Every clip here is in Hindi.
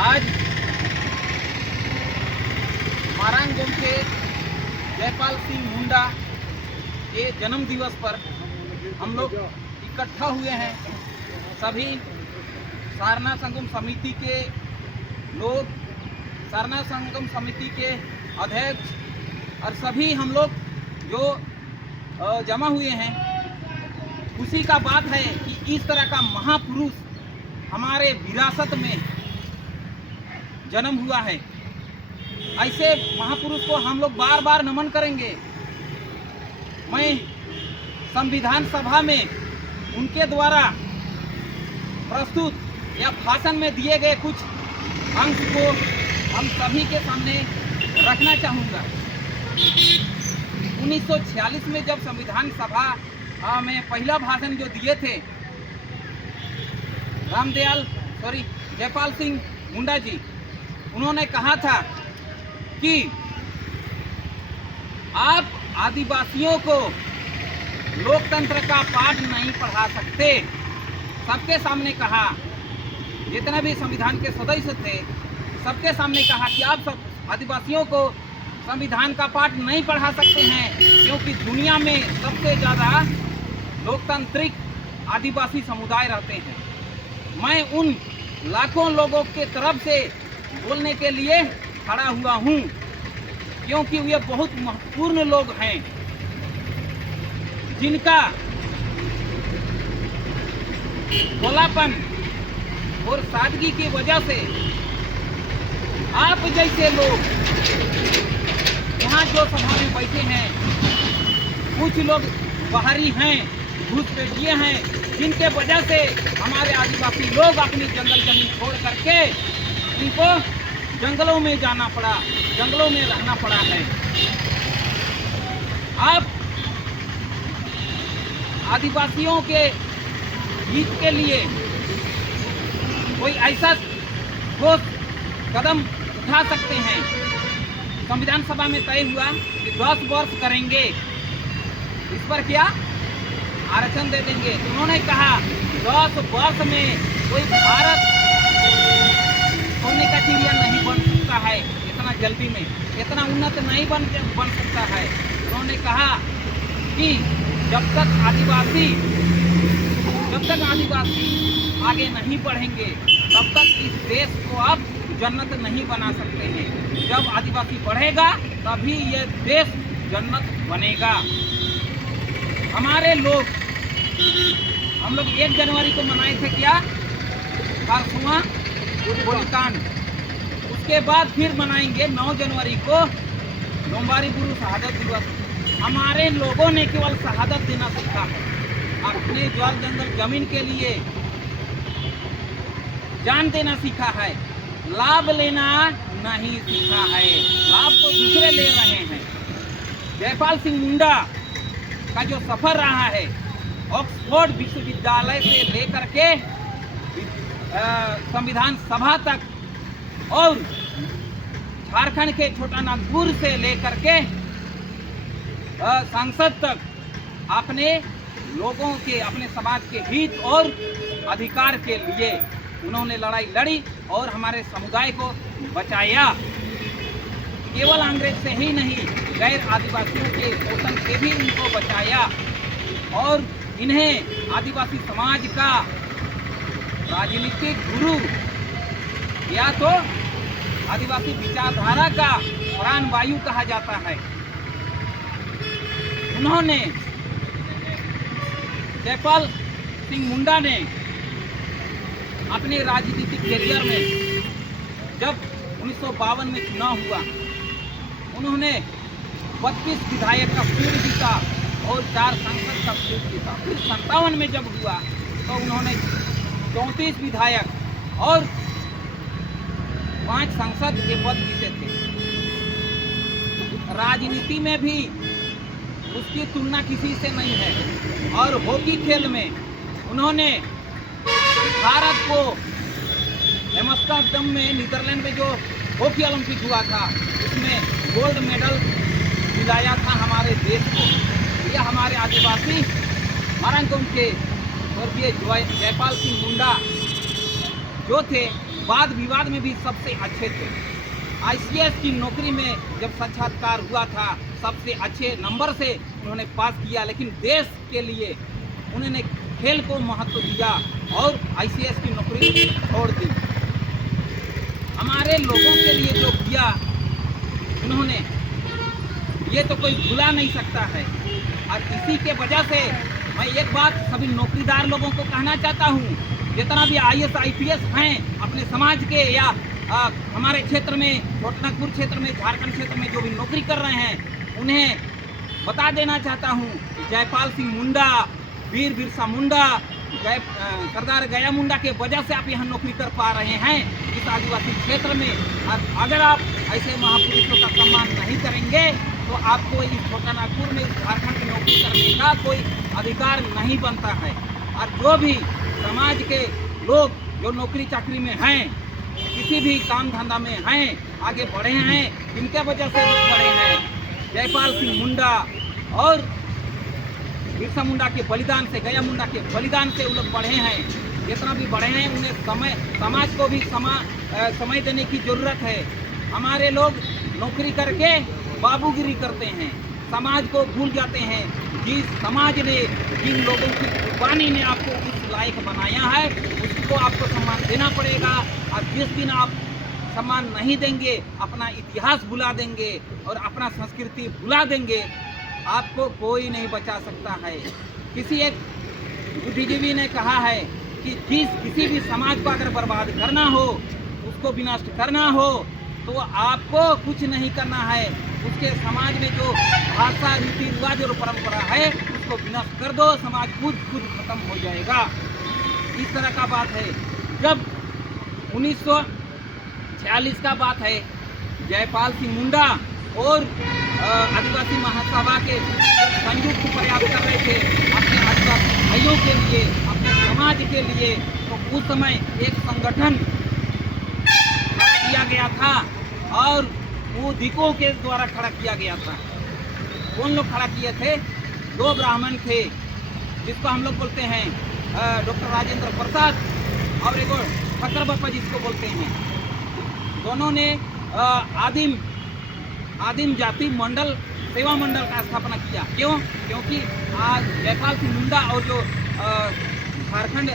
आज मारांगोम के जयपाल सिंह मुंडा के जन्म दिवस पर हम लोग इकट्ठा हुए हैं। सभी सारनाथ संगम समिति के लोग, सारनाथ संगम समिति के अध्यक्ष और सभी हम लोग जो जमा हुए हैं। खुशी का बात है कि इस तरह का महापुरुष हमारे विरासत में जन्म हुआ है। ऐसे महापुरुष को हम लोग बार बार नमन करेंगे। मैं संविधान सभा में उनके द्वारा प्रस्तुत या भाषण में दिए गए कुछ अंश को हम सभी के सामने रखना चाहूँगा। 1946 में जब संविधान सभा में पहला भाषण जो दिए थे जयपाल सिंह मुंडा जी, उन्होंने कहा था कि आप आदिवासियों को लोकतंत्र का पाठ नहीं पढ़ा सकते। सबके सामने कहा, जितने भी संविधान के सदस्य थे सबके सामने कहा कि आप सब आदिवासियों को संविधान का पाठ नहीं पढ़ा सकते हैं, क्योंकि दुनिया में सबसे ज़्यादा लोकतांत्रिक आदिवासी समुदाय रहते हैं। मैं उन लाखों लोगों के तरफ से बोलने के लिए खड़ा हुआ हूँ, क्योंकि वे बहुत महत्वपूर्ण लोग हैं, जिनका भोलापन और सादगी की वजह से आप जैसे लोग यहाँ जो सभा में बैठे हैं, कुछ लोग बाहरी हैं, घुसपैठिए हैं, जिनके वजह से हमारे आदिवासी लोग अपनी जंगल जमीन छोड़ करके उनको जंगलों में जाना पड़ा, जंगलों में रहना पड़ा है। आप आदिवासियों के हित के लिए कोई ऐसा ठोस कदम उठा सकते हैं। संविधान सभा में तय हुआ कि 10 वर्ष करेंगे, इस पर क्या आरक्षण दे देंगे। तो उन्होंने कहा 10 वर्ष में कोई भारत सोने का चिड़िया नहीं बन सकता है, इतना जल्दी में इतना उन्नत नहीं बन सकता है। उन्होंने कहा कि जब तक आदिवासी आगे नहीं बढ़ेंगे तब तक इस देश को आप जन्नत नहीं बना सकते हैं। जब आदिवासी बढ़ेगा तभी ये देश जन्नत बनेगा। हमारे लोग, हम लोग 1 जनवरी को मनाए थे क्या, खारसुआ गोलीकांड। उसके बाद फिर मनाएंगे 9 जनवरी को लोम्बारी बुरु शहादत दिवस। हमारे लोगों ने केवल शहादत देना सीखा है, अपने जल जंगल जमीन के लिए जान देना सीखा है, लाभ लेना नहीं सीखा है। लाभ तो दूसरे ले रहे हैं। जयपाल सिंह मुंडा का जो सफर रहा है, ऑक्सफोर्ड विश्वविद्यालय से लेकर के संविधान सभा तक और झारखंड के छोटा नागपुर से लेकर के संसद तक, अपने लोगों के, अपने समाज के हित और अधिकार के लिए उन्होंने लड़ाई लड़ी और हमारे समुदाय को बचाया। केवल अंग्रेज से ही नहीं, गैर आदिवासियों के शोषण से भी उनको बचाया और इन्हें आदिवासी समाज का राजनीतिक गुरु या तो आदिवासी विचारधारा का प्राणवायु कहा जाता है। उन्होंने, जयपाल सिंह मुंडा ने अपने राजनीतिक करियर में जब 1952 में चुनाव हुआ, उन्होंने 32 विधायक का सीट जीता और 4 सांसद का सीट जीता। फिर 57 में जब हुआ तो उन्होंने 34 विधायक और 5 सांसद के पद जीते थे। राजनीति में भी उसकी तुलना किसी से नहीं है। और हॉकी खेल में उन्होंने भारत को एम्स्टर्डम में, नीदरलैंड में जो हॉकी ओलंपिक हुआ था, उसमें गोल्ड मेडल दिलाया था हमारे देश को। यह हमारे आदिवासी मारांगोम के स्वर्गीय जयपाल सिंह मुंडा जो थे, वाद विवाद में भी सबसे अच्छे थे। ICS की नौकरी में जब साक्षात्कार हुआ था सबसे अच्छे नंबर से उन्होंने पास किया, लेकिन देश के लिए उन्होंने खेल को महत्व दिया और ICS की नौकरी छोड़ दी। हमारे लोगों के लिए जो किया उन्होंने, ये तो कोई भुला नहीं सकता है। और इसी के वजह से मैं एक बात सभी नौकरीदार लोगों को कहना चाहता हूँ, जितना भी IAS IPS हैं अपने समाज के या हमारे क्षेत्र में, छोटानागपुर क्षेत्र में, झारखंड क्षेत्र में जो भी नौकरी कर रहे हैं, उन्हें बता देना चाहता हूँ, जयपाल सिंह मुंडा, वीर बिरसा मुंडा, सरदार गया मुंडा के वजह से आप यहाँ नौकरी कर पा रहे हैं इस आदिवासी क्षेत्र में। अगर आप ऐसे महापुरुषों का सम्मान नहीं करेंगे तो आपको इस छोटानागपुर में, झारखंड में नौकरी करने का कोई अधिकार नहीं बनता है। और जो भी समाज के लोग जो नौकरी चाकरी में हैं, किसी भी काम धंधा में हैं, आगे बढ़े हैं, इनके वजह से बढ़े हैं। जयपाल सिंह मुंडा और बिरसा मुंडा के बलिदान से, गया मुंडा के बलिदान से वो लोग बढ़े हैं। जितना भी बढ़े हैं उन्हें समाज को भी समय देने की जरूरत है। हमारे लोग नौकरी करके बाबूगिरी करते हैं, समाज को भूल जाते हैं। जिस समाज ने, जिन लोगों की कुर्बानी ने आपको इस लायक बनाया है, उसको आपको सम्मान देना पड़ेगा। और जिस दिन आप सम्मान नहीं देंगे, अपना इतिहास भुला देंगे और अपना संस्कृति भुला देंगे, आपको कोई नहीं बचा सकता है। किसी एक बुद्धिजीवी ने कहा है कि किसी भी समाज को अगर बर्बाद करना हो, उसको विनष्ट करना हो, तो आपको कुछ नहीं करना है। उसके समाज में जो भाषा, रीति रिवाज और परंपरा है, उसको विनष्ट कर दो, समाज खुद खत्म हो जाएगा। इस तरह का बात है। जब 1946 का बात है, जयपाल सिंह मुंडा और आदिवासी महासभा के संयुक्त प्रयास कर रहे थे अपने आदिवासी भाइयों के लिए, अपने समाज के लिए, तो उस समय एक संगठन खड़ा किया गया था और वो दिकों के द्वारा खड़ा किया गया था। कौन लोग खड़ा किए थे? 2 ब्राह्मण थे, जिसको हम लोग बोलते हैं डॉक्टर राजेंद्र प्रसाद और एक ठक्कर बापा जिसको बोलते हैं। दोनों ने आदिम जाति मंडल, सेवा मंडल का स्थापना किया। क्यों? क्योंकि आज जयपाल सिंह मुंडा और जो झारखंड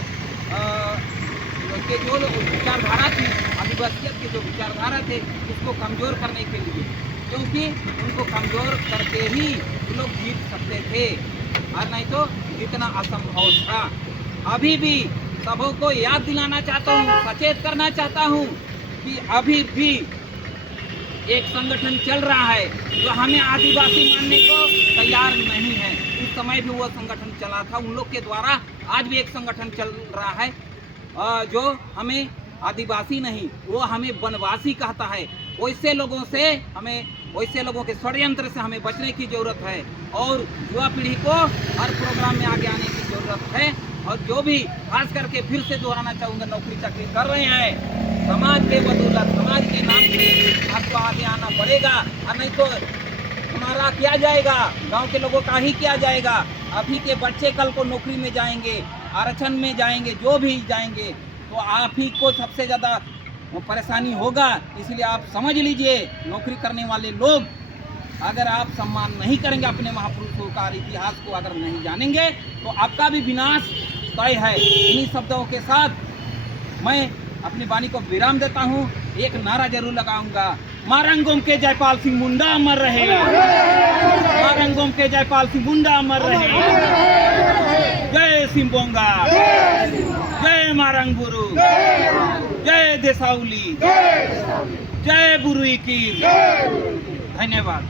के जो विचारधारा थी, आदिवासियत के जो विचारधारा थे, उसको कमज़ोर करने के लिए, क्योंकि उनको कमज़ोर करके ही लोग जीत सकते थे, और नहीं तो जितना असंभव था। अभी भी सबों को याद दिलाना चाहता हूँ, सचेत करना चाहता हूँ कि अभी भी एक संगठन चल रहा है जो हमें आदिवासी मानने को तैयार नहीं है। उस समय भी वो संगठन चला था, उन लोग के द्वारा आज भी एक संगठन चल रहा है जो हमें आदिवासी नहीं, वो हमें वनवासी कहता है। वैसे लोगों से हमें, वैसे लोगों के षड्यंत्र से हमें बचने की ज़रूरत है और युवा पीढ़ी को हर प्रोग्राम में आगे आने की ज़रूरत है। और जो भी खास करके फिर से दोहराना चाहूँगा, नौकरी चाकरी कर रहे हैं, समाज के बदौलत, समाज के नाम से आपको आगे आना पड़ेगा, और नहीं तो हमारा क्या जाएगा, गांव के लोगों का ही क्या जाएगा। अभी के बच्चे कल को नौकरी में जाएंगे, आरक्षण में जाएंगे, जो भी जाएंगे, तो आप ही को सबसे ज़्यादा परेशानी होगा। इसलिए आप समझ लीजिए, नौकरी करने वाले लोग, अगर आप सम्मान नहीं करेंगे अपने महापुरुषों का इतिहास को अगर नहीं जानेंगे, तो आपका भी विनाश तय है। इन्हीं शब्दों के साथ मैं अपनी वाणी को विराम देता हूँ। एक नारा जरूर लगाऊंगा, मारंगोम के जयपाल सिंह मुंडा अमर रहे, मारंगोम के जयपाल सिंह मुंडा अमर रहे। जय सिंबोंगा, जय मारंगुरु, जय देसाउली, जय बुरुई कीर। धन्यवाद।